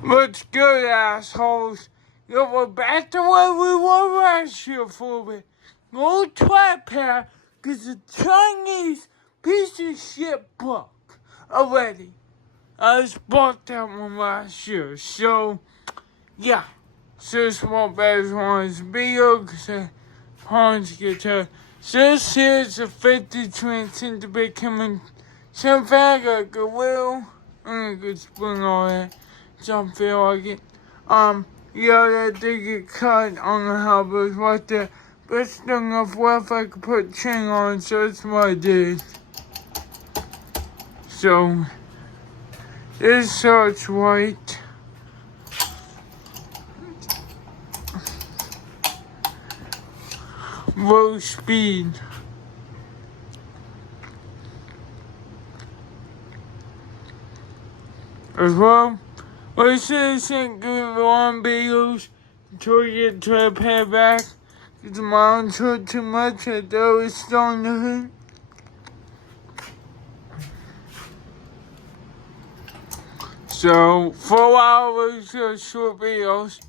What's good, assholes? Yo, we're back to where we were last year for a bit. No trap here, cause the Chinese piece of shit broke already. I just bought that one last year, so, yeah. So this won't be as long as the video, cause the horns get to. So this here's a 50 chance into becoming something I got good will. I'm gonna go spring all that. Don't feel like it. Yeah, that did get cut on the helpers right there. But still enough left I could put chain on, so that's what I did. So, this starts right. Low speed. As well. I said sent good long videos until I get to a payback. Cause the mountains hurt too much, I thought it was starting to hurt. So, 4 hours of short videos.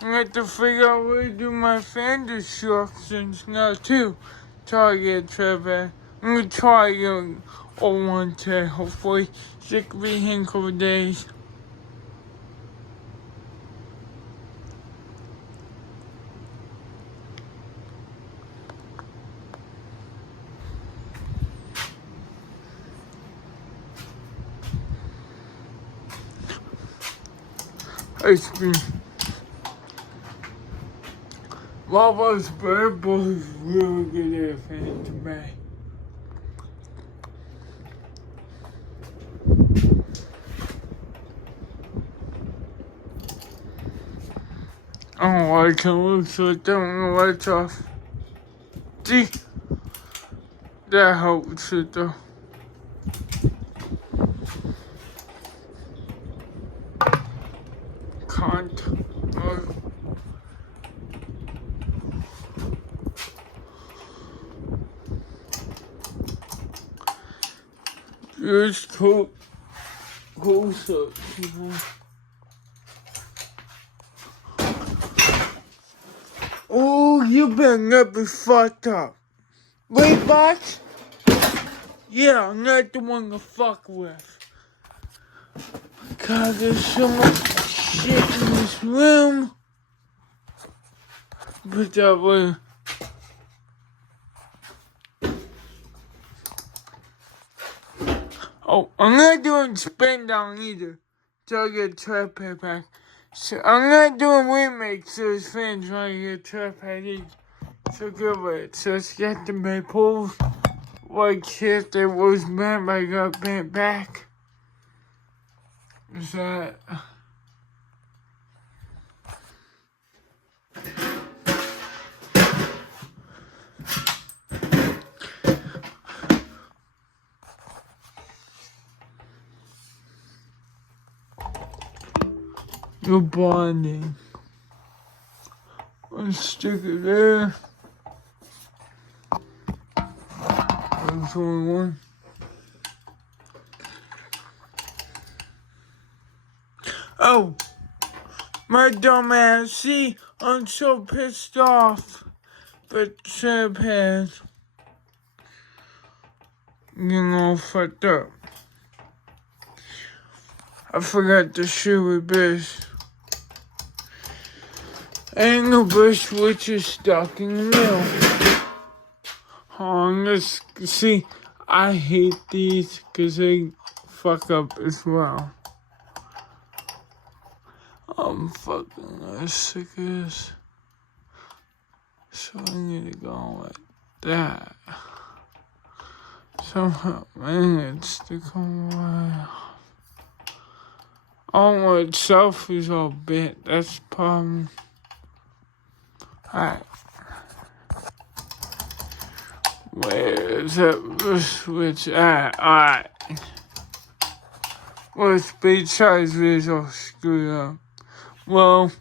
I have to figure out where to do my fan destructions now too. Try to get a payback. I'm gonna try again all one day, hopefully. It could be a handful of days. It's been Lava's bird boy is really good at fan to me. Oh, I can look so it don't know lights off. See? That helps it though. Can't. Just close up, people. Oh, you better not be fucked up. Wait, box? Yeah, I'm not the one to fuck with. God, there's so much shit in this room. Put that way. Oh, I'm not doing spin down either. Till I get trap head back. So I'm not doing remakes so his fans trying to get trap head either. So good with it. So let's get the maples. Like shit that was bent, but I got bent back. Is that you're bonding? Let's stick it there. There's only one. Oh, my dumb ass. See, I'm so pissed off. But trap head getting all fucked up. I forgot to shoot with Bish. Ain't no bush which is stuck in the middle. Let's see. I hate these because they fuck up as well. I'm fucking sick of this. So I need to go like that. Somehow managed to come away. Oh, itself is all bent. That's the problem. Alright. Where is that switch at? Alright. Well, speed size is all screwed up. Well,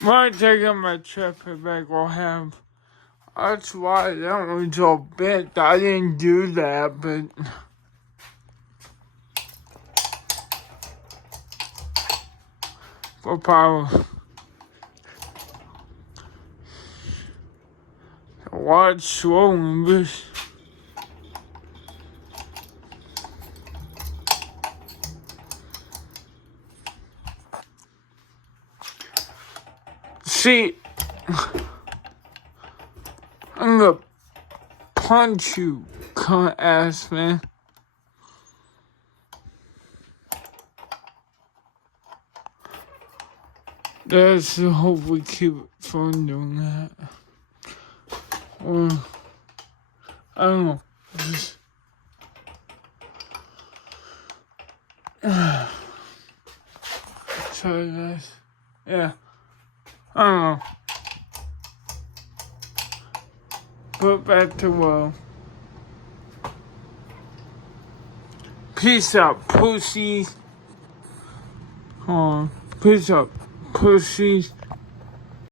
when I take out my trap back, I'll have. That's why that one's all bent. I didn't do that, but for power. Watch swollen, bitch. See, I'm gonna punch you, cunt ass man. Let's hope we keep it from doing that. I don't know. Just, sorry guys. Yeah. I don't know. But back to well. Peace out, pussies. Peace out, pussies.